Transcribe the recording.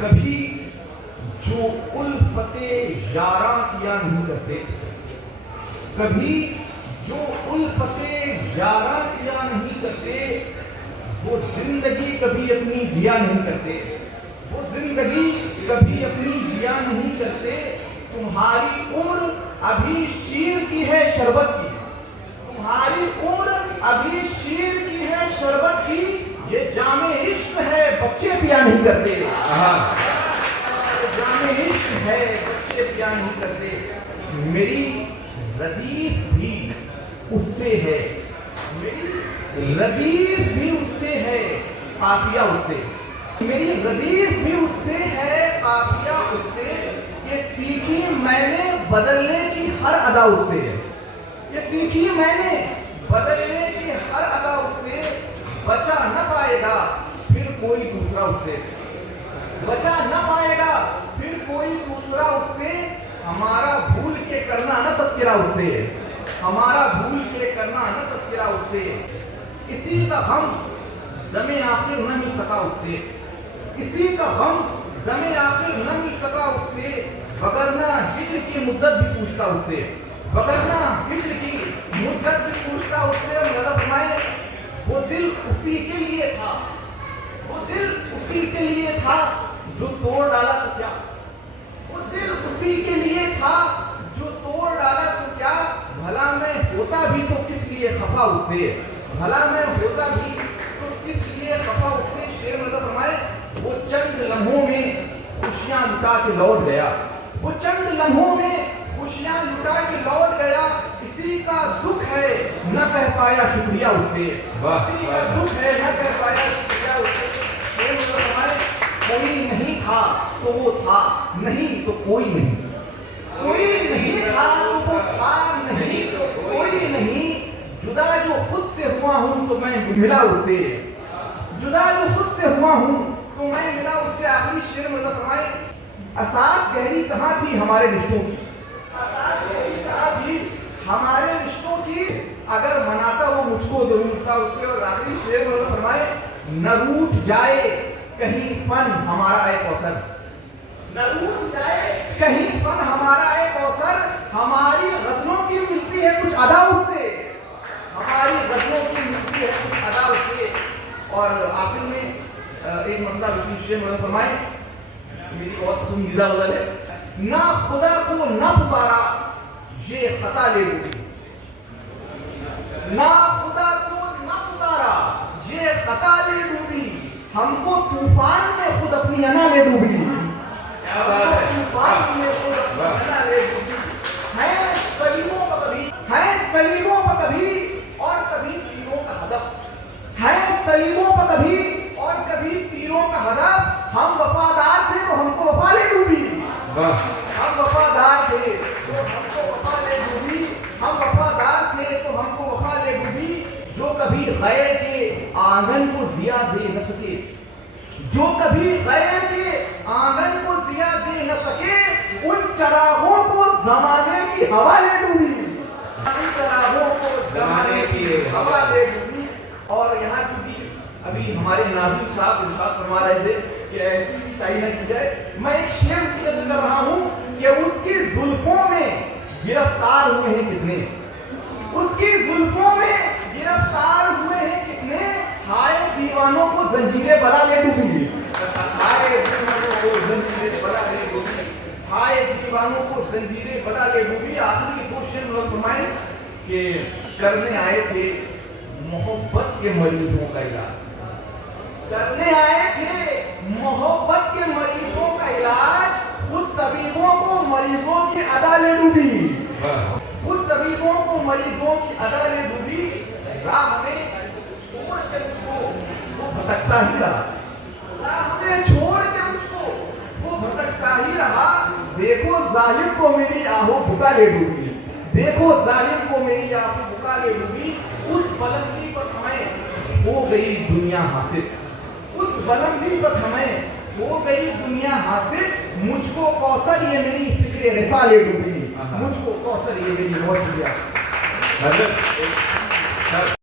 کبھی جو الفت یاراں کیا نہیں کرتے، کبھی جو الفت یاراں کیا نہیں کرتے، وہ زندگی کبھی اپنی جیا نہیں کرتے، وہ زندگی کبھی اپنی جیا نہیں کرتے۔ تمہاری عمر ابھی شیر کی ہے شربت کی، تمہاری عمر ابھی شیر کی ہے شربت کی، یہ جام عشق ہے بچے پیا نہیں کرتے، جام عشق ہے بچے پیا نہیں کرتے۔ میری ردیف بھی اس سے ہے، میری ردیف بھی اس سے ہے، قافیہ اس سے، میری ردیف بھی اس سے ہے، قافیہ اس سے، یہ سیکھی میں نے بدلنے کی ہر ادا اس سے، یہ سیکھی میں نے بدلنے کی ہر ادا اس سے، بچا نہ پائے گا پھر کوئی دوسرا اس سے، بچا نہ پائے گا پھر کوئی دوسرا اس سے، ہمارا بھول کے کرنا نہ تذکرہ اس سے، ہمارا بھول کے کرنا نہ تذکرہ اس سے، کسی کا غم دم آخر نہ مل سکا اس سے، کسی کا غم دم آخر نہ مل سکا اس سے، وگرنہ ہجر کی مدت بھی پوچھتا اس سے، وگرنہ ہجر کی مدت بھی پوچھتا اس سے۔ مدد فرمائے وہ دل اسی کے لیے تھا، وہ دل اسی کے لیے تھا جو توڑ ڈالا تو کیا، وہ دل اسی کے لیے تھا جو توڑ ڈالا تو کیا، بھلا میں ہوتا بھی تو کس لیے خفا اس سے، بھلا میں ہوتا بھی تو کس لیے خفا اس سے۔ شعر مدد فرمائے وہ چند لمحوں میں خوشیاں لٹا کے لوٹ گیا، وہ چند لمحوں میں خوشیاں لٹا کے لوٹ گیا، اسی کا دکھ ہے نہ کہہ پایا شکریہ اس سے، اسی کا دکھ ہے نہ کہہ پایا شکریہ اس سے۔ شعر مدد فرمائے کوئی نہیں تھا تو وہ تھا نہیں تو کوئی نہیں، کوئی نہیں تھا تو وہ تھا نہیں تو کوئی نہیں، جدا جو خود سے ہوا ہوں تو میں ملا اس سے، جدا جو خود سے ہوا ہوں تو میں ملا اس سے۔ آخری شعر مدد فرمائے اساس گہری کہاں تھی ہمارے رشتوں کی، اساس گہری کہاں تھی ہمارے رشتوں کی، اگر مناتا وہ مجھ کو ضرور تھا اس سے۔ اور آخری شعر مدد فرمائے نہ روٹھ جائے کہیں فن ہمارا اے کوثر، نہ روٹھ جائے کہیں فن ہمارا اے کوثر، ہماری غزلوں کی ملتی ہے کچھ ادا اس سے، ہماری غزلوں کی ملتی ہے کچھ ادا اس سے۔ اور آخر میں ایک مطلب شعر مدد فرمائے میری بہت پسندیدہ غزل ہے، نہ خدا کو نہ پکارا یہ خطا لے ڈوبی، نہ خدا کو نہ پکارا یہ خطا لے ڈوبی، ہم کو طوفان میں خود اپنی انا لے ڈوبی، طوفان میں خود اپنی انا لے ڈوبی، ہیں سلیموں پر کبھی، ہیں سلیموں پر کبھی اور کبھی تیروں کا ہدف، ہیں سلیموں پر کبھی اور کبھی تیروں کا ہدف، ہم وفادار تھے تو ہم کو وفا لے ڈوبی، ہم وفادار تھے تو ہم کو وفا لے ڈوبی، ہم وفادار تھے تو ہم کو وفا لے ڈوبی، جو کبھی غیر کے آنگن کو ضیا دے نہ سکے، جو کبھی غیر کے آنگن کو ضیا دے نہ سکے، ان چراغوں کو زمانے کی ہوا لے ڈوبی، ان چراغوں کو زمانے کی ہوا لے ڈوبی۔ اور یہاں کی ابھی ہمارے ناظرین صاحب ارشاد فرما رہے تھے کہ ایسی بھی شاعری نہ کی جائے، میں ایک شعر کی نقل کر رہا ہوں کہ اس کی زلفوں میں گرفتار ہوئے ہیں کتنے، اس کی زلفوں میں گرفتار ہوئے ہیں کتنے، ہائے دیوانوں کو زنجیریں بلا لے ڈوبی، ہائے دیوانوں کو زنجیریں بلا لے ڈوبی، ہائے دیوانوں کو زنجیریں بلا لے ڈوبی۔ آخری دو شعر مدد فرمائیں کہ کرنے آئے تھے محبت کے مریضوں کا علاج، کرنے آئے تھے محبت کے مریضوں کا علاج، خود طبیبوں کو مریضوں کی ادا لے ڈوبی، خود طبیبوں کو مریضوں کی ادا لے ڈوبی، راہ میں چھوڑ کے مجھ کو وہ بھٹکتا ہی رہا، راہ میں چھوڑ کے مجھ کو وہ بھٹکتا ہی رہا، دیکھو ظالم کو میری آہو بھکا لے ڈوبی، دیکھو ظالم کو میری آہو بھکا لے ڈوبی، اس بلندی پر ہمیں ہو گئی دنیا حاصل، اس بلندی پر ہمیں ہو گئی دنیا حاصل، مجھ کو کوثر یہ میری فکر رسا لے ڈوبی، مجھ کو کوثر یہ میری موت دیا۔